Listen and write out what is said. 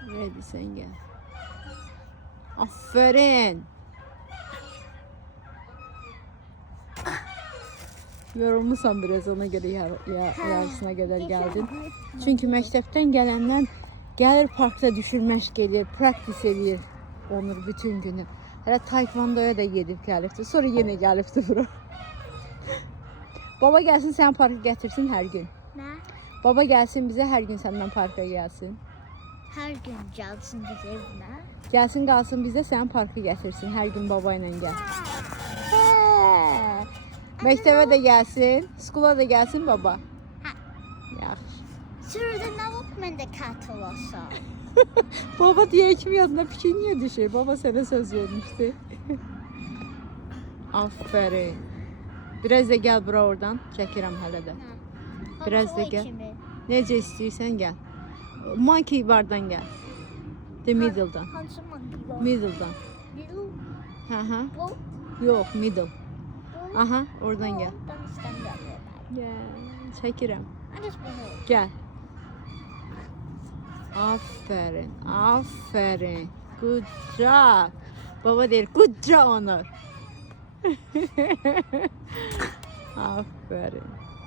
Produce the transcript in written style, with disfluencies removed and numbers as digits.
Hadi sen gel. Aferin. Yorulmuşsan biraz, ona göre yarısına kadar geldin. Çünkü məktəbdən gələndən gəlir parkda düşür, məşq edir, praktis edir Onur bütün günü. Hələ taekvondoya da gedib gəlibdi. Sonra yenə gəlibdi bura. Baba gəlsin səni parka gətirsin hər gün. Nə? Baba gəlsin bizə hər gün səndən parka gəlsin. Hər gün gəlsin bizə evinə. Gəlsin qalsın bizə səni parka gətirsin. Hər gün baba ilə gəl. Hə. Məktəbə də gəlsin, skula da gəlsin baba. Hə. Yaxşı. Sürüdə nə vaxt məndə katıl olsa? Baba diye kim yadına fikir niye düşür? Baba sana söz vermişti. Aferin. Biraz da gel bura oradan. Çəkirəm hələ də. Biraz da gel. Necə istəyirsən gel. Monkey bardan gel. The middle'dan. Hansı monkey bar? Middle'dan. Middle? Aha. Bu? Yok middle. Bu? Aha oradan gel. Ondan istəmirəm. Gel. Çəkirəm. Hadi bunu. Gel. Aferin. Aferin. Good job. Baba der good job Onur. Aferin.